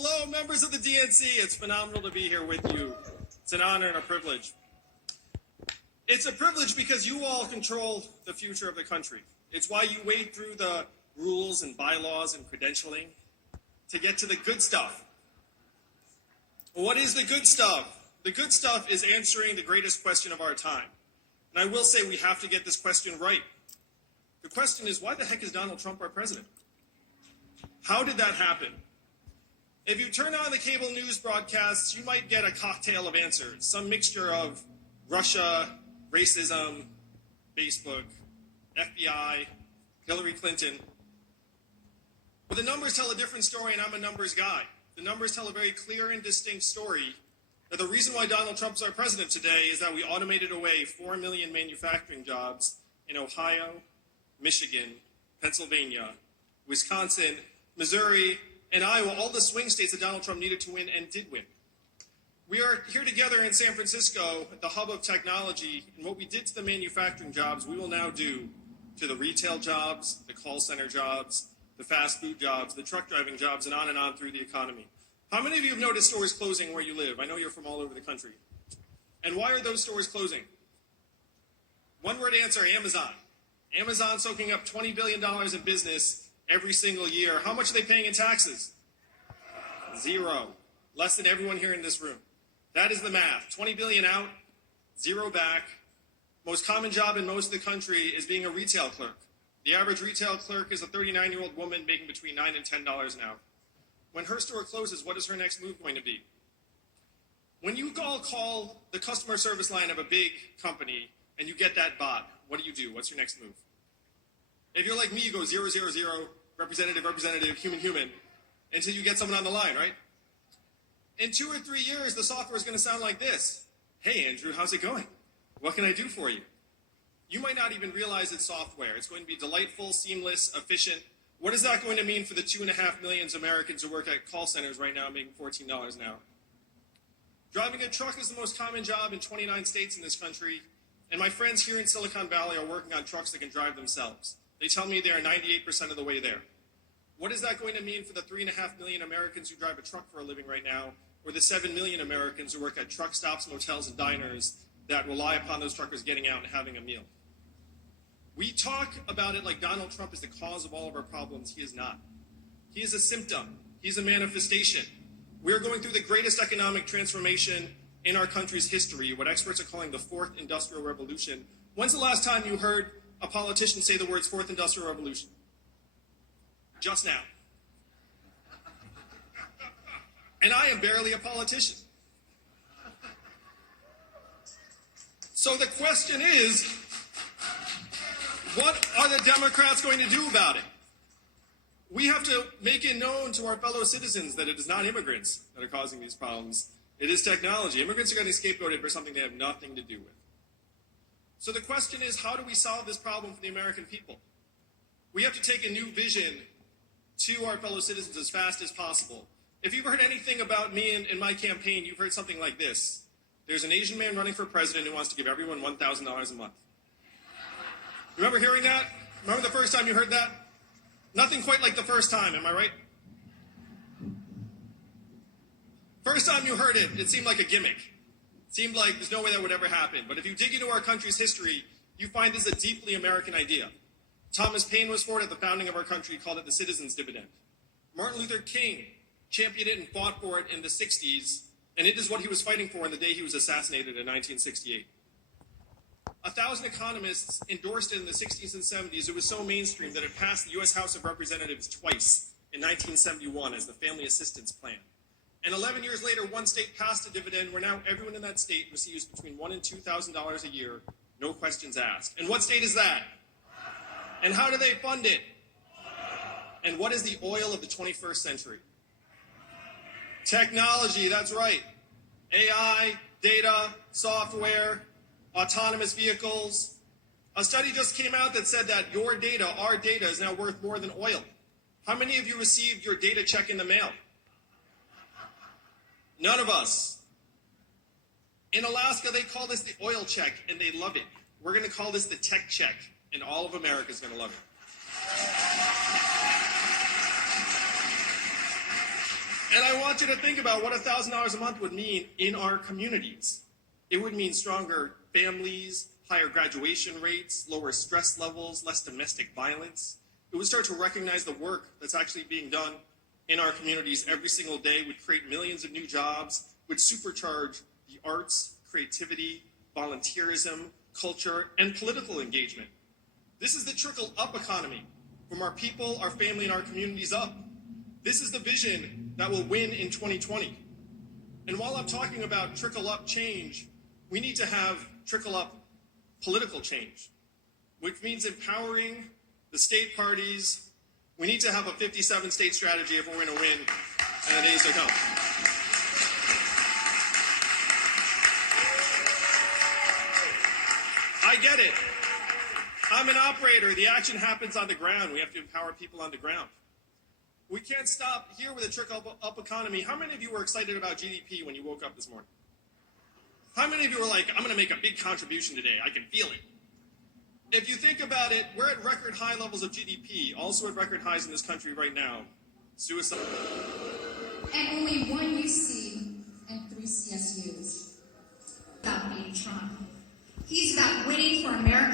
Hello, members of the DNC. It's phenomenal to be here with you. It's an honor and a privilege. It's a privilege because you all control the future of the country. It's why you wade through the rules and bylaws and credentialing to get to the good stuff. What is the good stuff? The good stuff is answering the greatest question of our time. And I will say we have to get this question right. The question is, why the heck is Donald Trump our president? How did that happen? If you turn on the cable news broadcasts, you might get a cocktail of answers, some mixture of Russia, racism, Facebook, FBI, Hillary Clinton. But the numbers tell a different story, and I'm a numbers guy. The numbers tell a very clear and distinct story that the reason why Donald Trump's our president today is that we automated away 4 million manufacturing jobs in Ohio, Michigan, Pennsylvania, Wisconsin, Missouri, and Iowa, all the swing states that Donald Trump needed to win and did win. We are here together in San Francisco at the hub of technology, and what we did to the manufacturing jobs, we will now do to the retail jobs, the call center jobs, the fast food jobs, the truck driving jobs, and on through the economy. How many of you have noticed stores closing where you live? I know you're from all over the country. And why are those stores closing? One word answer, Amazon. Amazon soaking up $20 billion in business every single year. How much are they paying in taxes? Zero. Less than everyone here in this room. That is the math. 20 billion out, zero back. Most common job in most of the country is being a retail clerk. The average retail clerk is a 39-year-old woman making between $9 and $10 an hour. When her store closes, what is her next move going to be? When you call the customer service line of a big company and you get that bot, what do? What's your next move? If you're like me, you go 000, representative, human, until you get someone on the line, right? In 2 or 3 years, the software is going to sound like this. Hey, Andrew, how's it going? What can I do for you? You might not even realize it's software. It's going to be delightful, seamless, efficient. What is that going to mean for the 2.5 million Americans who work at call centers right now making $14 an hour? Driving a truck is the most common job in 29 states in this country, and my friends here in Silicon Valley are working on trucks that can drive themselves. They tell me they are 98% of the way there. What is that going to mean for the 3.5 million Americans who drive a truck for a living right now, or the 7 million Americans who work at truck stops, motels, and diners that rely upon those truckers getting out and having a meal? We talk about it like Donald Trump is the cause of all of our problems. He is not. He is a symptom. He's a manifestation. We're going through the greatest economic transformation in our country's history, what experts are calling the fourth industrial revolution. When's the last time you heard a politician say the words fourth industrial revolution? Just now. And I am barely a politician. So the question is, what are the Democrats going to do about it? We have to make it known to our fellow citizens that it is not immigrants that are causing these problems. It is technology. Immigrants are getting scapegoated for something they have nothing to do with. So the question is, how do we solve this problem for the American people? We have to take a new vision to our fellow citizens as fast as possible. If you've heard anything about me and my campaign, you've heard something like this. There's an Asian man running for president who wants to give everyone $1,000 a month. Remember hearing that? Remember the first time you heard that? Nothing quite like the first time, am I right? First time you heard it, it seemed like a gimmick. It seemed like there's no way that would ever happen. But if you dig into our country's history, you find this a deeply American idea. Thomas Paine was for it at the founding of our country. He called it the citizen's dividend. Martin Luther King championed it and fought for it in the 60s, and it is what he was fighting for on the day he was assassinated in 1968. 1,000 economists endorsed it in the 60s and 70s. It was so mainstream that it passed the U.S. House of Representatives twice in 1971 as the Family Assistance Plan. And 11 years later, one state passed a dividend where now everyone in that state receives between $1,000 and $2,000 a year, no questions asked. And what state is that? And how do they fund it? And what is the oil of the 21st century? Technology, that's right. AI, data, software, autonomous vehicles. A study just came out that said that your data, our data, is now worth more than oil. How many of you received your data check in the mail? None of us. In Alaska, they call this the oil check, and they love it. We're going to call this the tech check, and all of America is going to love it. And I want you to think about what $1,000 a month would mean in our communities. It would mean stronger families, higher graduation rates, lower stress levels, less domestic violence. It would start to recognize the work that's actually being done in our communities every single day, would create millions of new jobs, would supercharge the arts, creativity, volunteerism, culture, and political engagement. This is the trickle-up economy, from our people, our family, and our communities up. This is the vision that will win in 2020. And while I'm talking about trickle-up change, we need to have trickle-up political change, which means empowering the state parties. We need to have a 57-state strategy if we're going to win in the days to come. I get it. I'm an operator. The action happens on the ground. We have to empower people on the ground. We can't stop here with a trickle-up economy. How many of you were excited about GDP when you woke up this morning? How many of you were like, I'm going to make a big contribution today. I can feel it. If you think about it, we're at record high levels of GDP, also at record highs in this country right now. Suicide. And only one UC and 3 CSUs. About being Trump. He's about winning for America.